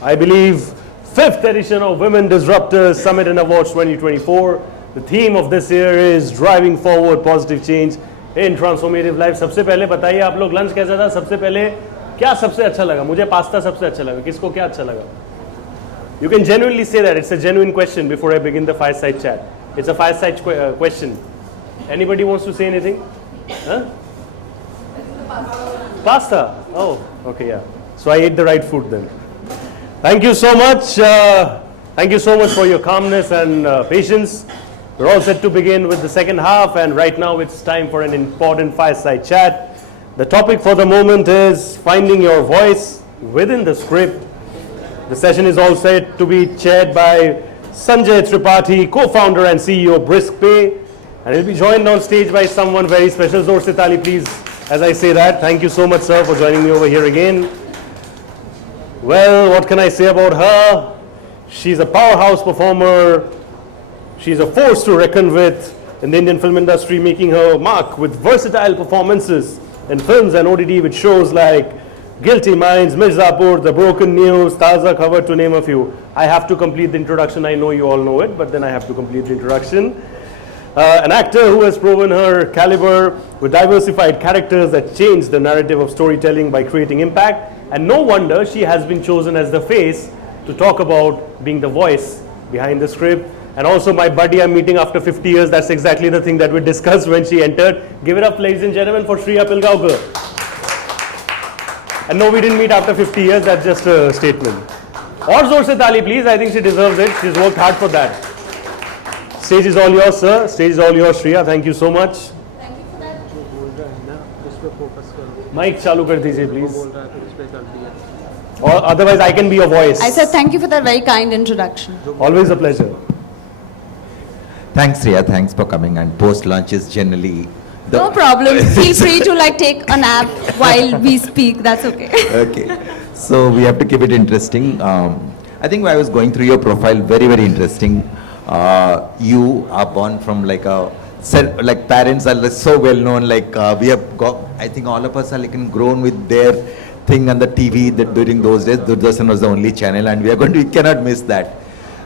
I believe, 5th edition of Women Disruptors Summit and Awards 2024. The theme of this year is driving forward positive change in transformative life. सबसे पहले बताइए आप लोग lunch कैसा था? सबसे पहले क्या सबसे अच्छा लगा? मुझे पास्ता सबसे अच्छा लगा. किसको क्या अच्छा लगा? You can genuinely say that. It's a genuine question before I begin the fireside chat. It's a fireside question. Anybody wants to say anything? Huh? Pasta. Oh, okay, yeah. So I ate the right food then. Thank you so much. Thank you so much for your calmness and patience. We're all set to begin with the second half, and right now it's time for an important fireside chat. The topic for the moment is finding your voice within the script. The session is all set to be chaired by Sanjay Tripathi, co-founder and CEO of Brisk Pay, and he'll be joined on stage by someone very special. Zor se taali, please, as I say that. Thank you so much, sir, for joining me over here again. Well, what can I say about her? She's a powerhouse performer. She's a force to reckon with in the Indian film industry, making her mark with versatile performances in films and OTT with shows like Guilty Minds, Mirzapur, The Broken News, Taza Khabar, to name a few. I have to complete the introduction. I know you all know it, but then I have to complete the introduction. An actor who has proven her caliber with diversified characters that change the narrative of storytelling by creating impact. And no wonder she has been chosen as the face to talk about being the voice behind the script. And also my buddy I'm meeting after 50 years, that's exactly the thing that we discussed when she entered. Give it up, ladies and gentlemen, for Shriya Pilgaonkar. And no, we didn't meet after 50 years, that's just a statement. Or zor se taali, please, I think she deserves it. She's worked hard for that. Stage is all yours, sir. Stage is all yours, Shriya. Thank you so much. Thank you for that. Mic chalu kar dijiye, please. Or otherwise I can be your voice. I said thank you for that very kind introduction. Always a pleasure. Thanks, Shriya. Thanks for coming. And post-lunch is generally... No problem. Feel free to take a nap while we speak. That's okay. Okay. So we have to keep it interesting. I think I was going through your profile, very, very interesting. You are born from parents are so well known. We have got, I think all of us are grown with their thing on the TV that during those days, Doordarshan was the only channel, and we cannot miss that.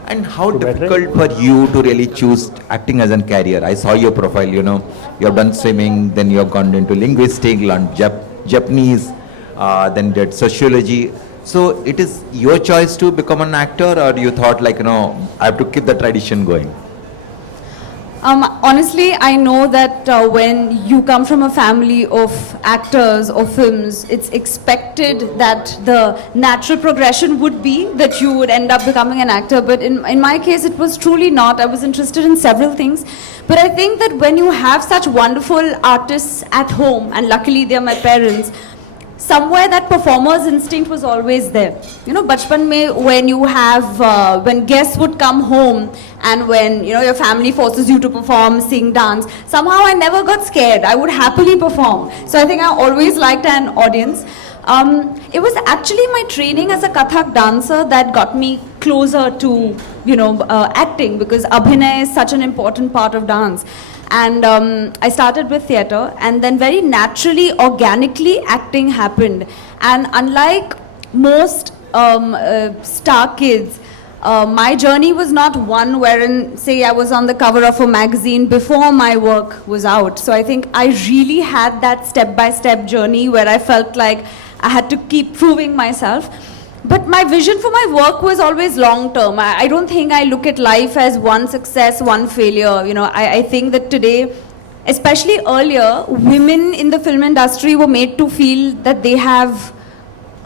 And how difficult for you to really choose acting as a career? I saw your profile, you have done swimming, then you have gone into linguistics, learned Japanese, then did sociology. So it is your choice to become an actor, or you thought I have to keep the tradition going? Honestly, I know that when you come from a family of actors or films, it's expected that the natural progression would be that you would end up becoming an actor. But in my case, it was truly not. I was interested in several things. But I think that when you have such wonderful artists at home, and luckily they're my parents, somewhere that performer's instinct was always there. Bachpan mein, when you have, when guests would come home and when, your family forces you to perform, sing, dance, somehow I never got scared. I would happily perform. So I think I always liked an audience. It was actually my training as a Kathak dancer that got me closer to, acting, because Abhinay is such an important part of dance. And I started with theatre, and then very naturally, organically, acting happened. And unlike most star kids, my journey was not one wherein, say, I was on the cover of a magazine before my work was out. So I think I really had that step-by-step journey where I felt like I had to keep proving myself. But my vision for my work was always long-term. I don't think I look at life as one success, one failure. I think that today, especially earlier, women in the film industry were made to feel that they have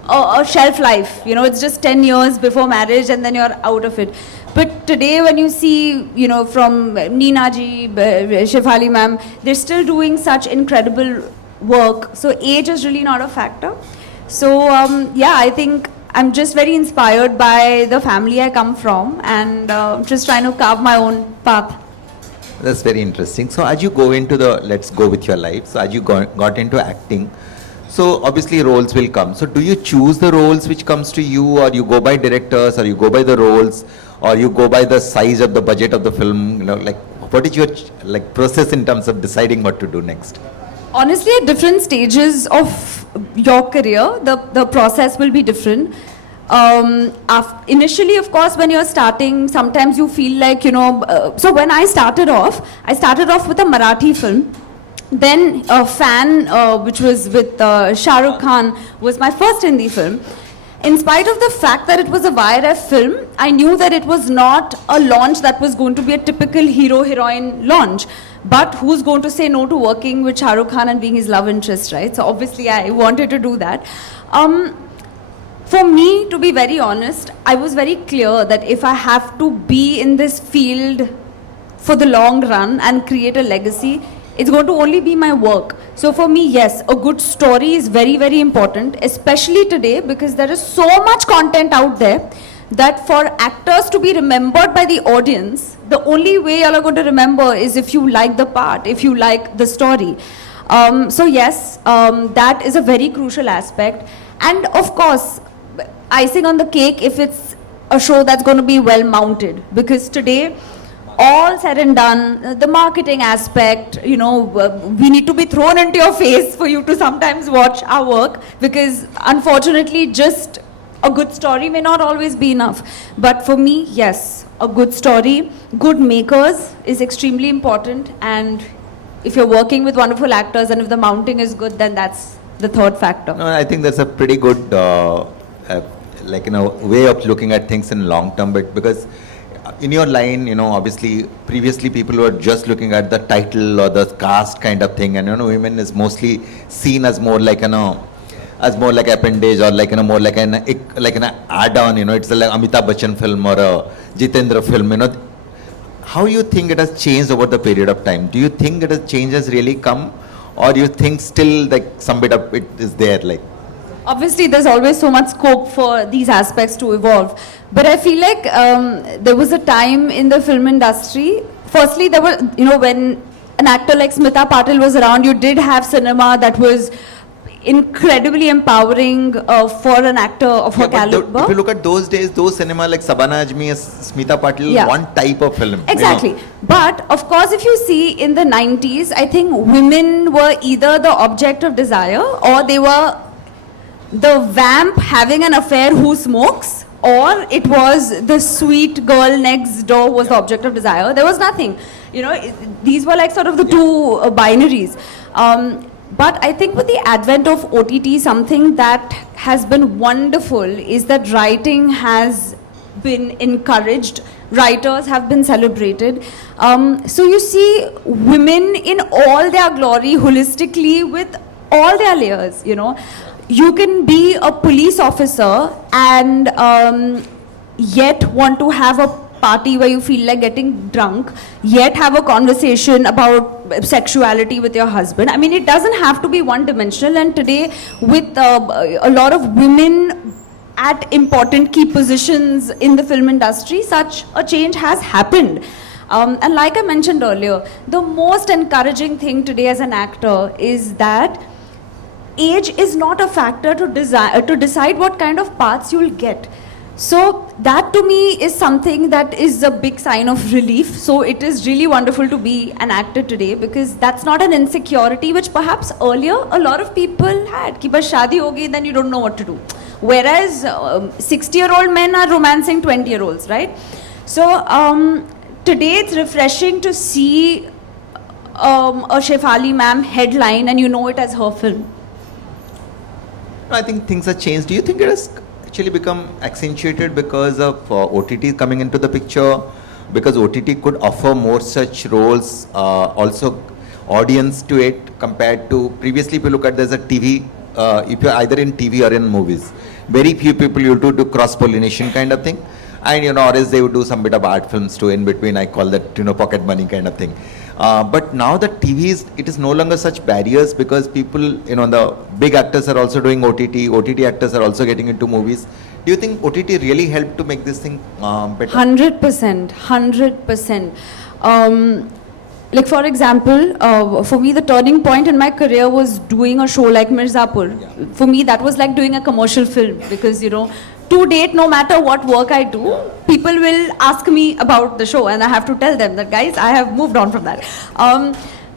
a shelf life. It's just 10 years before marriage and then you're out of it. But today when you see, from Neena ji, Shefali ma'am, they're still doing such incredible work. So age is really not a factor. So I think I'm just very inspired by the family I come from, and just trying to carve my own path. That's very interesting. So as you go into let's go with your life. So as you got into acting, so obviously roles will come. So do you choose the roles which comes to you, or you go by directors, or you go by the roles, or you go by the size of the budget of the film? What is your process in terms of deciding what to do next? Honestly, at different stages of your career, the process will be different. Initially, of course, when you're starting, sometimes you feel like, so when I started off with a Marathi film. Then Fan, which was with Shah Rukh Khan, was my first Hindi film. In spite of the fact that it was a YRF film, I knew that it was not a launch that was going to be a typical hero-heroine launch. But who's going to say no to working with Shah Rukh Khan and being his love interest, right? So obviously I wanted to do that. For me, to be very honest, I was very clear that if I have to be in this field for the long run and create a legacy, it's going to only be my work. So for me, yes, a good story is very, very important, especially today because there is so much content out there that for actors to be remembered by the audience, the only way y'all are going to remember is if you like the part, if you like the story. So yes, that is a very crucial aspect. And of course, icing on the cake if it's a show that's going to be well mounted, because today, all said and done, the marketing aspect, we need to be thrown into your face for you to sometimes watch our work, because unfortunately just a good story may not always be enough. But for me, yes, a good story, good makers is extremely important, and if you're working with wonderful actors and if the mounting is good, then that's the third factor. No, I think that's a pretty good way of looking at things in long term, but because in your line, obviously previously people were just looking at the title or the cast kind of thing, and women is mostly seen as more like as more like appendage, or like more like an add-on. It's like Amitabh Bachchan film or a Jitendra film. How you think it has changed over the period of time? Do you think that the change has really come, or do you think still like some bit of it is there? Like, obviously, there's always so much scope for these aspects to evolve. But I feel like there was a time in the film industry, firstly, there were, when an actor like Smita Patil was around, you did have cinema that was incredibly empowering for an actor of her caliber. If you look at those days, those cinema like Sabana Ajmi, Smita Patil, one type of film. Exactly. But of course, if you see in the 90s, I think women were either the object of desire, or they were the vamp having an affair who smokes, or it was the sweet girl next door was the object of desire. There was nothing. These were like sort of the two binaries. But I think with the advent of OTT, something that has been wonderful is that writing has been encouraged. Writers have been celebrated. So you see women in all their glory, holistically, with all their layers, You can be a police officer and yet want to have a party where you feel like getting drunk, yet have a conversation about sexuality with your husband. I mean, it doesn't have to be one-dimensional. And today, with a lot of women at important key positions in the film industry, such a change has happened. And like I mentioned earlier, the most encouraging thing today as an actor is that age is not a factor to decide what kind of paths you'll get. So that to me is something that is a big sign of relief. So it is really wonderful to be an actor today, because that's not an insecurity which perhaps earlier a lot of people had. Ki bas shaadi hogi, then you don't know what to do. Whereas 60-year-old men are romancing 20-year-olds, right? So today it's refreshing to see a Shefali ma'am headline and you know it as her film. I think things have changed. Do you think it has actually become accentuated because of OTT coming into the picture? Because OTT could offer more such roles, also audience to it, compared to previously. If you look at, there's a TV, if you're either in TV or in movies, very few people you do cross-pollination kind of thing. And or else they would do some bit of art films too in between. I call that pocket money kind of thing. But now the TV it is no longer such barriers, because people, the big actors are also doing OTT. OTT actors are also getting into movies. Do you think OTT really helped to make this thing better? 100%, 100%. Like for example, for me the turning point in my career was doing a show like Mirzapur. Yeah. For me that was like doing a commercial film, because to date, no matter what work I do, people will ask me about the show and I have to tell them that, guys, I have moved on from that.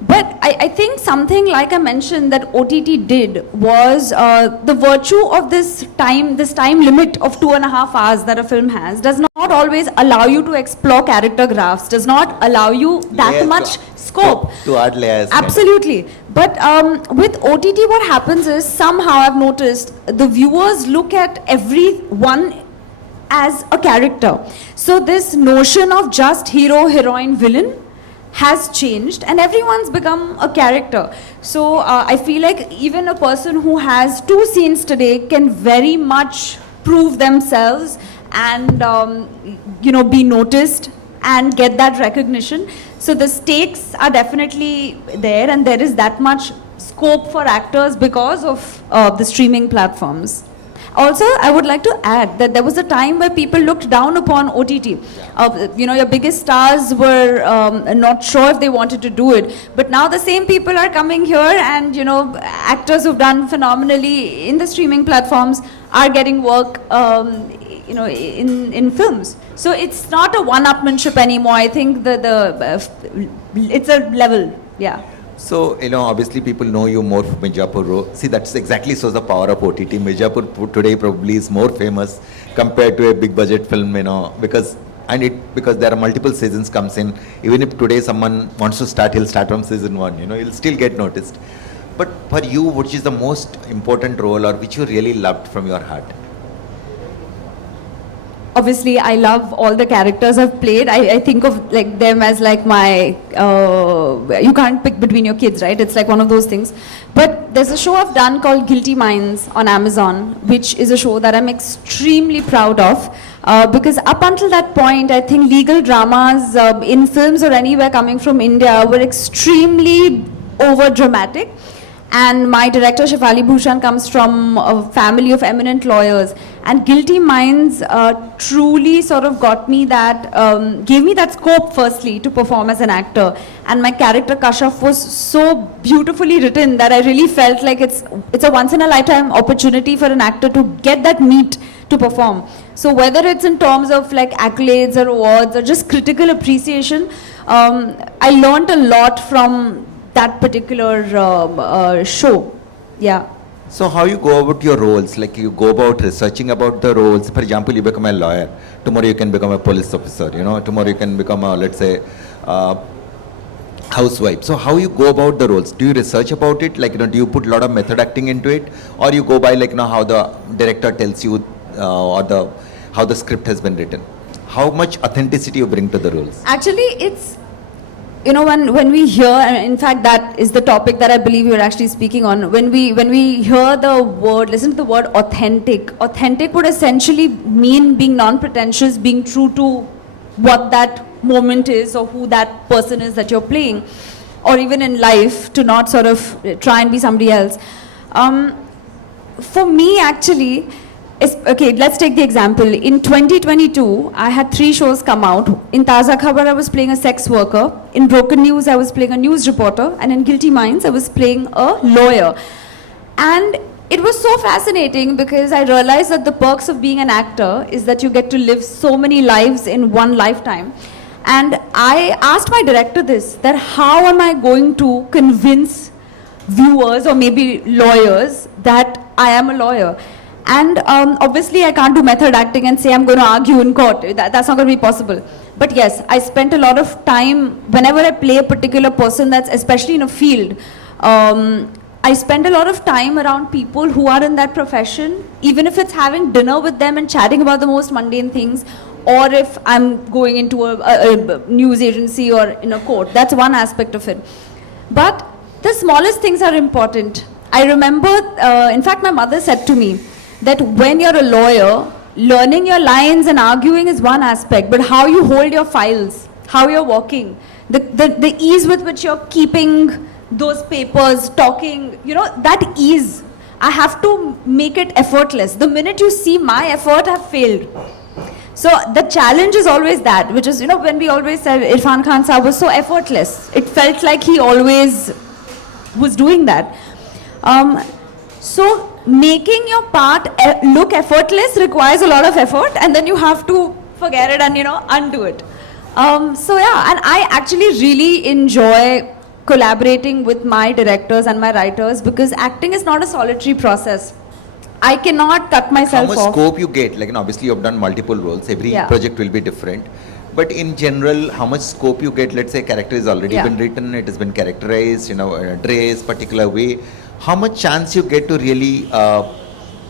But I think something like I mentioned that OTT did was the virtue of this time limit of 2.5 hours that a film has does not always allow you to explore character graphs, does not allow you that Layers much scope. to add layers. Absolutely. But with OTT, what happens is somehow I've noticed the viewers look at everyone as a character. So this notion of just hero, heroine, villain has changed and everyone's become a character. So I feel like even a person who has 2 scenes today can very much prove themselves and be noticed and get that recognition. So the stakes are definitely there and there is that much scope for actors because of the streaming platforms. Also, I would like to add that there was a time where people looked down upon OTT. Your biggest stars were not sure if they wanted to do it. But now the same people are coming here and, actors who've done phenomenally in the streaming platforms are getting work, in films. So it's not a one-upmanship anymore. I think it's a level, yeah. So, obviously people know you more from Mirzapur. See, that's exactly so the power of OTT. Mirzapur today probably is more famous compared to a big budget film, because there are multiple seasons comes in. Even if today someone wants to start, he'll start from season 1, he'll still get noticed. But for you, which is the most important role or which you really loved from your heart? Obviously, I love all the characters I've played. I think of them as my, you can't pick between your kids, right? It's like one of those things. But there's a show I've done called Guilty Minds on Amazon, which is a show that I'm extremely proud of. Because up until that point, I think legal dramas in films or anywhere coming from India were extremely over dramatic. And my director, Shefali Bhushan, comes from a family of eminent lawyers. And Guilty Minds truly sort of got me that, gave me that scope firstly to perform as an actor. And my character Kashaf was so beautifully written that I really felt like it's a once in a lifetime opportunity for an actor to get that meat to perform. So whether it's in terms of accolades or awards or just critical appreciation, I learned a lot from that particular show, yeah. So how you go about your roles, you go about researching about the roles. For example, you become a lawyer, tomorrow you can become a police officer, tomorrow you can become a, let's say, housewife. So how you go about the roles? Do you research about it? Do you put a lot of method acting into it? Or you go by how the director tells you or how the script has been written? How much authenticity you bring to the roles? Actually, it's, when we hear, and in fact that is the topic that I believe you're actually speaking on, when we hear the word, listen to the word authentic would essentially mean being non-pretentious, being true to what that moment is or who that person is that you're playing, or even in life to not sort of try and be somebody else. For me actually, okay, let's take the example. In 2022, I had 3 shows come out. In Taza Khabar, I was playing a sex worker. In Broken News, I was playing a news reporter. And in Guilty Minds, I was playing a lawyer. And it was so fascinating because I realized that the perks of being an actor is that you get to live so many lives in one lifetime. And I asked my director this, that how am I going to convince viewers or maybe lawyers that I am a lawyer? And obviously I can't do method acting and say I'm going to argue in court. That's not going to be possible. But yes, I spent a lot of time, whenever I play a particular person that's especially in a field, I spend a lot of time around people who are in that profession, even if it's having dinner with them and chatting about the most mundane things, or if I'm going into a news agency or in a court. That's one aspect of it. But the smallest things are important. I remember, in fact, my mother said to me, that when you're a lawyer, learning your lines and arguing is one aspect, but how you hold your files, how you're walking, the ease with which you're keeping those papers, talking, that ease, I have to make it effortless. The minute you see my effort, I've failed. So the challenge is always that, which is, when we always said Irfan Khan Saab was so effortless, it felt like he always was doing that. So making your part look effortless requires a lot of effort, and then you have to forget it and undo it. So yeah, and I actually really enjoy collaborating with my directors and my writers, because acting is not a solitary process. I cannot cut How myself much off. scope you get? Like, obviously you've done multiple roles. Every Yeah. project will be different. But in general, how much scope you get? Let's say character has already Yeah. been written, it has been characterized, dress, particular way. How much chance you get to really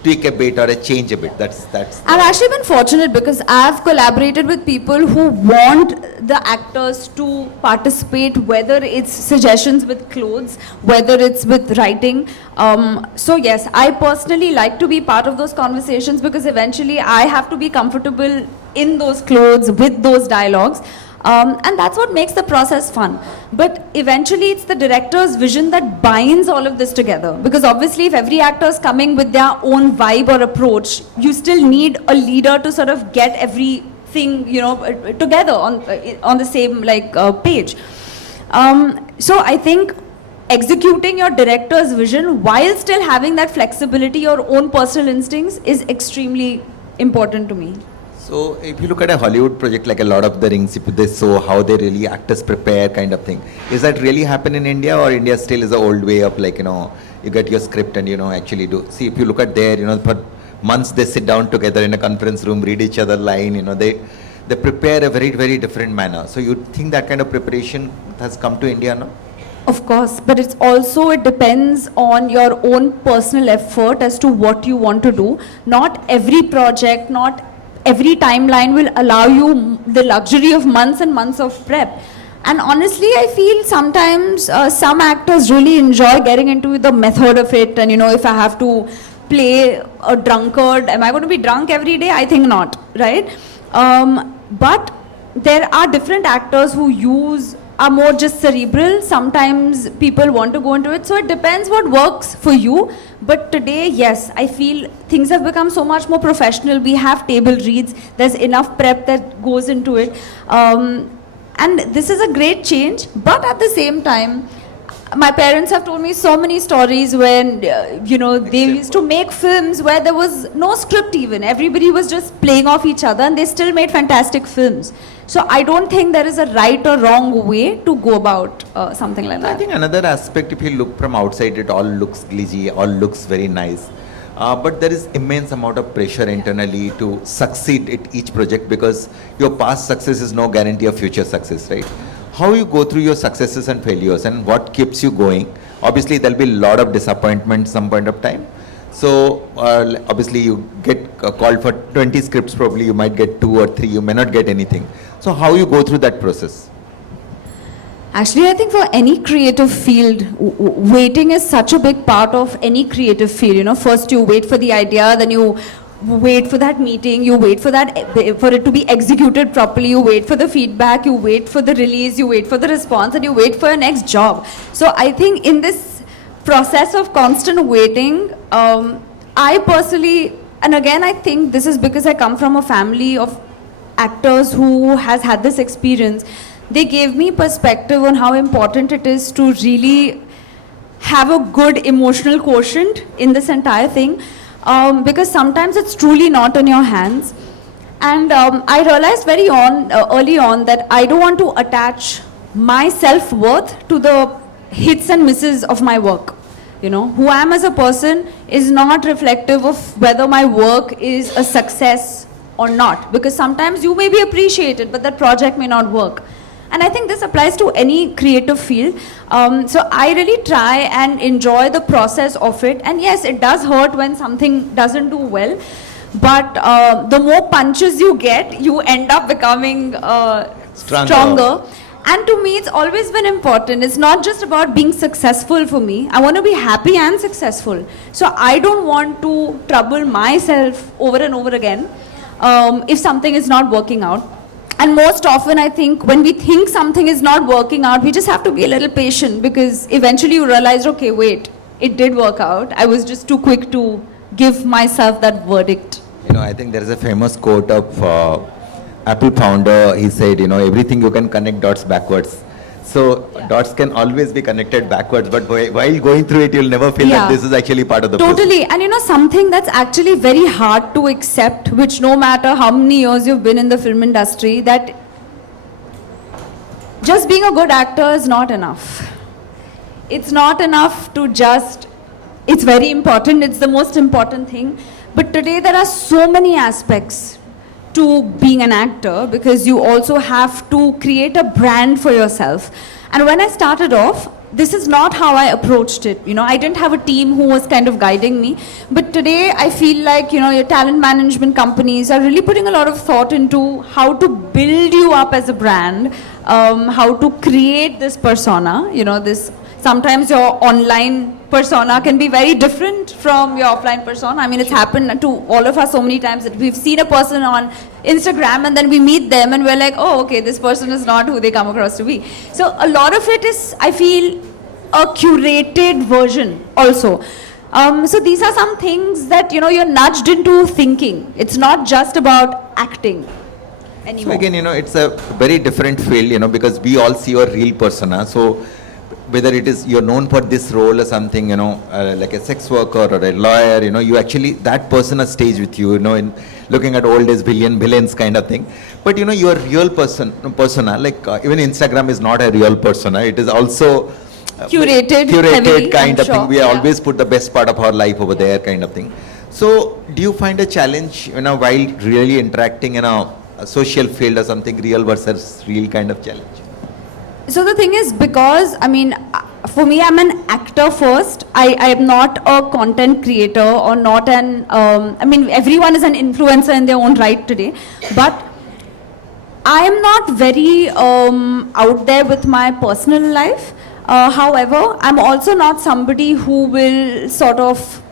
tweak a bit or change a bit? That's. I've actually been fortunate because I've collaborated with people who want the actors to participate, whether it's suggestions with clothes, whether it's with writing. So yes, I personally like to be part of those conversations because eventually I have to be comfortable in those clothes with those dialogues. And that's what makes the process fun. But eventually it's the director's vision that binds all of this together. Because obviously if every actor is coming with their own vibe or approach, you still need a leader to sort of get everything, together on the same page. So I think executing your director's vision while still having that flexibility, your own personal instincts, is extremely important to me. So if you look at a Hollywood project like a Lord of the Rings, if they show how they really actors prepare kind of thing, is that really happen in India, or India still is the old way of you get your script and actually do? See, if you look at there, for months they sit down together in a conference room, read each other line, they prepare a very, very different manner. So you think that kind of preparation has come to India now? Of course, but it depends on your own personal effort as to what you want to do. Not every project, not every timeline will allow you the luxury of months and months of prep. And honestly, I feel sometimes some actors really enjoy getting into the method of it. And if I have to play a drunkard, am I going to be drunk every day? I think not, right? But there are different actors who are more just cerebral. Sometimes people want to go into it. So it depends what works for you. But today, yes, I feel things have become so much more professional. We have table reads. There's enough prep that goes into it. And this is a great change. But at the same time, my parents have told me so many stories when, they used to make films where there was no script even. Everybody was just playing off each other and they still made fantastic films. So I don't think there is a right or wrong way to go about something like that. I think another aspect, if you look from outside, it all looks glitzy, all looks very nice. But there is immense amount of pressure internally to succeed at each project, because your past success is no guarantee of future success, right? How you go through your successes and failures and what keeps you going? Obviously, there'll be a lot of disappointment some point of time. So obviously you get called for 20 scripts, probably you might get 2 or 3, you may not get anything. So how you go through that process? Actually, I think for any creative field, waiting is such a big part of any creative field. First you wait for the idea, then you wait for that meeting, you wait for it to be executed properly, you wait for the feedback, you wait for the release, you wait for the response, and you wait for your next job. So I think in this process of constant waiting, I personally, and again I think this is because I come from a family of actors who has had this experience, they gave me perspective on how important it is to really have a good emotional quotient in this entire thing. Because sometimes it's truly not in your hands. And I realized early on that I don't want to attach my self-worth to the hits and misses of my work. Who I am as a person is not reflective of whether my work is a success or not. Because sometimes you may be appreciated, but that project may not work. And I think this applies to any creative field. So I really try and enjoy the process of it. And yes, it does hurt when something doesn't do well. But the more punches you get, you end up becoming stronger. And to me, it's always been important. It's not just about being successful for me. I want to be happy and successful. So I don't want to trouble myself over and over again if something is not working out. And most often, I think, when we think something is not working out, we just have to be a little patient, because eventually you realize, okay, wait, it did work out. I was just too quick to give myself that verdict. I think there is a famous quote of Apple founder. He said, everything you can connect dots backwards. So dots can always be connected backwards, but while going through it, you'll never feel that this is actually part of the process. Totally. And something that's actually very hard to accept, which no matter how many years you've been in the film industry, that just being a good actor is not enough. it's not enough to just, it's very important, it's the most important thing. But today there are so many aspects to being an actor, because you also have to create a brand for yourself. And when I started off, this is not how I approached it. You know, I didn't have a team who was kind of guiding me. But today I feel like, you know, your talent management companies are really putting a lot of thought into how to build you up as a brand, how to create this persona, you know, this, sometimes your online persona can be very different from your offline persona. I mean, it's happened to all of us so many times that we've seen a person on Instagram and then we meet them and we're like, oh, okay, this person is not who they come across to be. So a lot of it is, I feel, a curated version also. So these are some things that, you know, you're nudged into thinking. It's not just about acting anymore. So again, you know, it's a very different field, you know, because we all see your real persona. So whether it is you're known for this role or something, you know, like a sex worker or a lawyer, you know, you actually, that persona stays with you, you know, in looking at old days, villains kind of thing. But, you know, your real persona, like even Instagram is not a real persona. It is also Curated heavily, kind I'm of thing. sure. We Yeah. always put the best part of our life over there kind of thing. So do you find a challenge, you know, while really interacting in a social field or something, real versus real kind of challenge? So the thing is, because, I mean, for me, I'm an actor first. I am not a content creator or not an, I mean, everyone is an influencer in their own right today. But I am not very out there with my personal life. However, I'm also not somebody who will sort of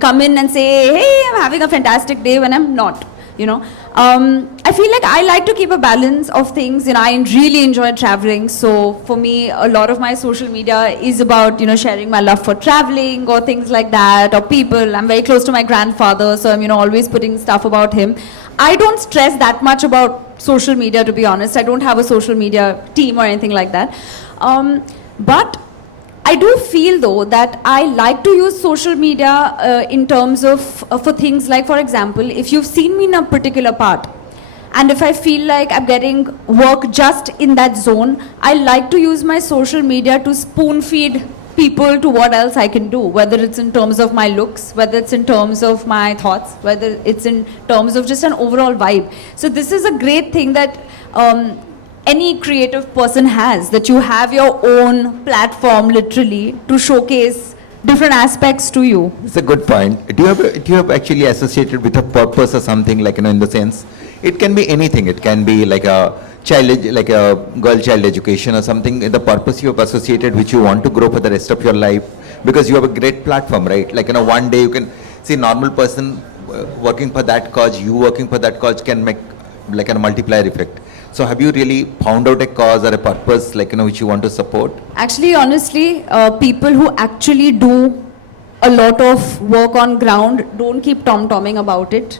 come in and say, hey, I'm having a fantastic day, when I'm not, you know. I feel like I like to keep a balance of things. You know, I really enjoy traveling. So for me, a lot of my social media is about, you know, sharing my love for traveling or things like that, or people. I'm very close to my grandfather, so I'm, you know, always putting stuff about him. I don't stress that much about social media, to be honest. I don't have a social media team or anything like that. But I do feel, though, that I like to use social media in terms of, for things like, for example, if you've seen me in a particular part, and if I feel like I'm getting work just in that zone, I like to use my social media to spoon feed people to what else I can do, whether it's in terms of my looks, whether it's in terms of my thoughts, whether it's in terms of just an overall vibe. So this is a great thing that any creative person has, that you have your own platform literally to showcase different aspects to you. It's a good point. Do you have actually associated with a purpose or something, like, you know, in the sense, it can be anything. It can be like a like a girl child education or something. The purpose you have associated, which you want to grow for the rest of your life, because you have a great platform, right? Like, you know, one day you can see normal person working for that cause, you working for that cause can make like a multiplier effect. So have you really found out a cause or a purpose, like, you know, which you want to support? Actually, honestly, people who actually do a lot of work on ground don't keep tom-tomming about it.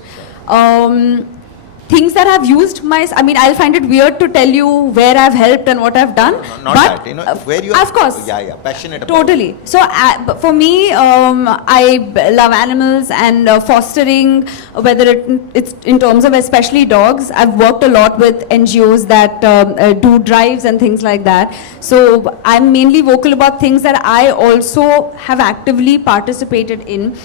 Things that I've used I mean, I'll find it weird to tell you where I've helped and what I've done. Not but that, you know, where you are, of course. Yeah, passionate about Totally. So for me, I love animals and fostering, whether it's in terms of especially dogs. I've worked a lot with NGOs that do drives and things like that. So I'm mainly vocal about things that I also have actively participated in.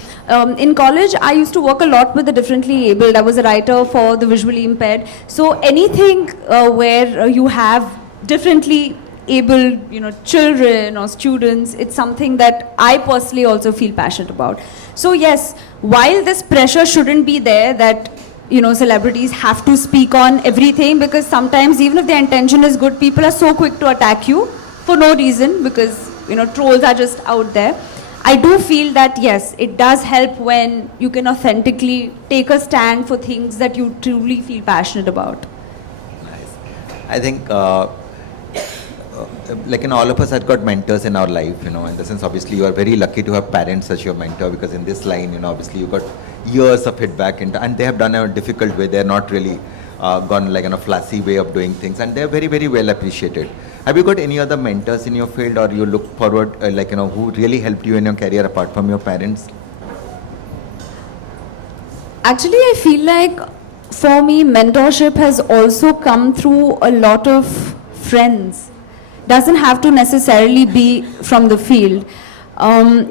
In college, I used to work a lot with the differently abled. I was a writer for the visually impaired. So anything where you have differently able, you know, children or students, it's something that I personally also feel passionate about. So yes, while this pressure shouldn't be there that, you know, celebrities have to speak on everything, because sometimes even if their intention is good, people are so quick to attack you for no reason, because, you know, trolls are just out there. I do feel that yes, it does help when you can authentically take a stand for things that you truly feel passionate about. Nice. I think like, you know, all of us have got mentors in our life, you know, in the sense, obviously you are very lucky to have parents as your mentor, because in this line, you know, obviously you got years of feedback into, and they have done a difficult way. They're not really gone like in a flashy way of doing things, and they're very, very well appreciated. Have you got any other mentors in your field, or you look forward, like, you know, who really helped you in your career apart from your parents? Actually, I feel like for me, mentorship has also come through a lot of friends. doesn't have to necessarily be from the field.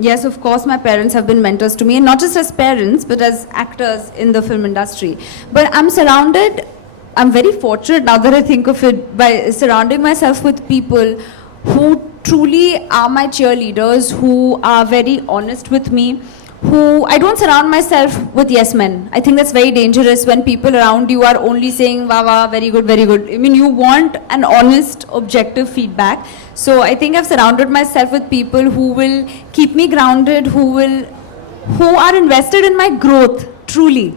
Yes, of course, my parents have been mentors to me, and not just as parents, but as actors in the film industry. But I'm very fortunate now that I think of it, by surrounding myself with people who truly are my cheerleaders, who are very honest with me, who I don't surround myself with yes men. I think that's very dangerous when people around you are only saying, wow, wow, very good, very good. I mean, you want an honest, objective feedback. So I think I've surrounded myself with people who will keep me grounded, who are invested in my growth, truly,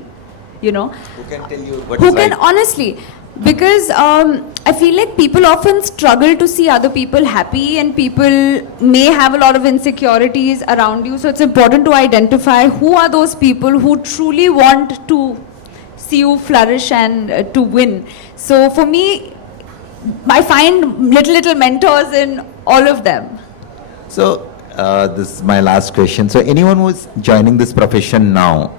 you know. Who can tell you what Who is can, right? honestly, because I feel like people often struggle to see other people happy, and people may have a lot of insecurities around you. So it's important to identify who are those people who truly want to see you flourish and to win. So for me, I find little mentors in all of them. So, this is my last question. So, anyone who's joining this profession now,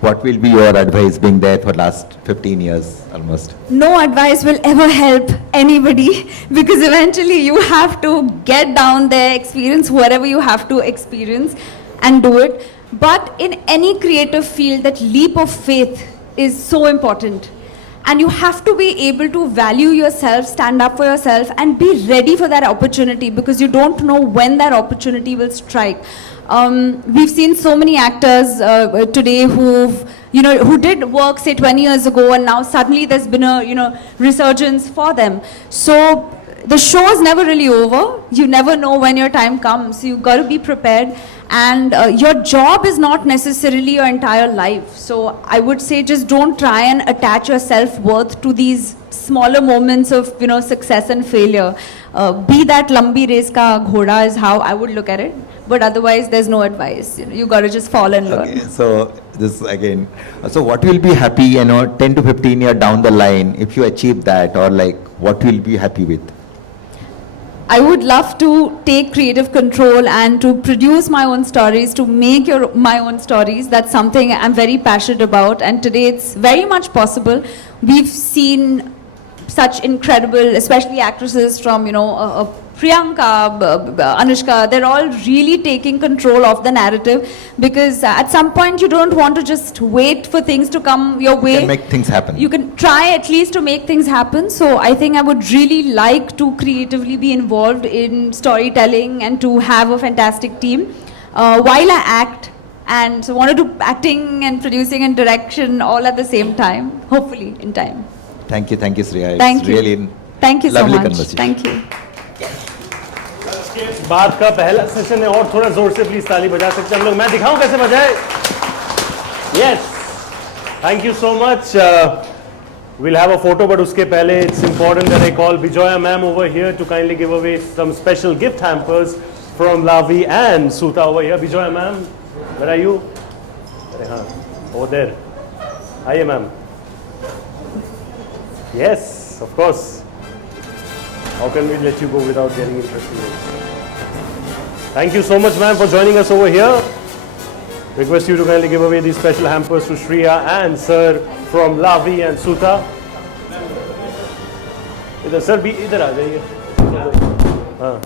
what will be your advice, being there for last 15 years almost? No advice will ever help anybody, because eventually you have to get down there, experience whatever you have to experience and do it. But in any creative field, that leap of faith is so important. And you have to be able to value yourself, stand up for yourself, and be ready for that opportunity, because you don't know when that opportunity will strike. We've seen so many actors today who did work, say, 20 years ago, and now suddenly there's been a resurgence for them. So the show is never really over. You never know when your time comes. You've got to be prepared. And your job is not necessarily your entire life. So I would say just don't try and attach your self-worth to these smaller moments of success and failure. Be that lambi race ka ghoda is how I would look at it. But otherwise, there's no advice. You got to just fall and learn. Okay, so this again. So, what will be happy, 10 to 15 years down the line, if you achieve that, or like, what will be happy with? I would love to take creative control and to produce my own stories, to make my own stories. That's something I'm very passionate about, and today it's very much possible. We've seen such incredible, especially actresses from, Priyanka, Anushka, they're all really taking control of the narrative, because at some point you don't want to just wait for things to come your way. You can make things happen. You can try at least to make things happen. So I think I would really like to creatively be involved in storytelling and to have a fantastic team while I act. And so I want to do acting and producing and direction all at the same time, hopefully in time. Thank you, Shriya. Thank It's you. really Thank you so lovely much. conversation. Thank you. बाद का पहला session है, और थोड़ा जोर से please ताली बजा सकते हैं हम लोग? मैं दिखाऊं कैसे बजाए? Yes, thank you so much. We'll have a photo, but उसके पहले it's important that I call Bijoya ma'am over here to kindly give away some special gift hampers from Lavi and Suta over here. Bijoya ma'am, where are you? अरे हाँ, over there. आइए ma'am. Yes, of course. How can we let you go without getting interested? Thank you so much, ma'am, for joining us over here. Request you to kindly give away these special hampers to Shriya and sir from Lavi and Suta. इधर sir भी इधर आ जाइए. हाँ.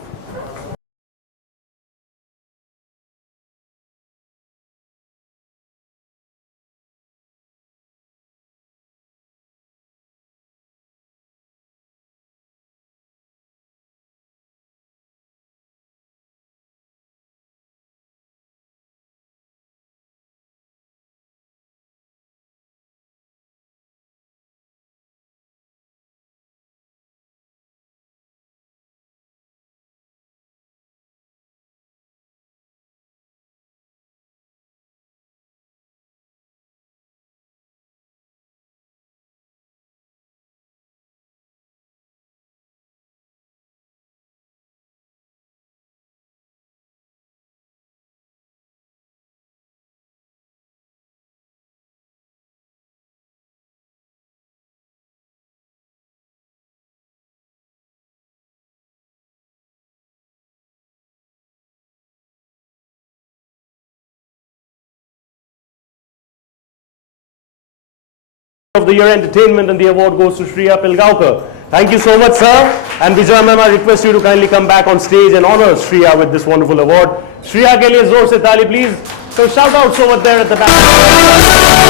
Of the Year Entertainment, and the award goes to Shriya Pilgaonkar. Thank you so much, sir. And Vijay ma'am, I request you to kindly come back on stage and honor Shriya with this wonderful award. Shriya ke liye zor se taali, please. So shout outs over there at the back.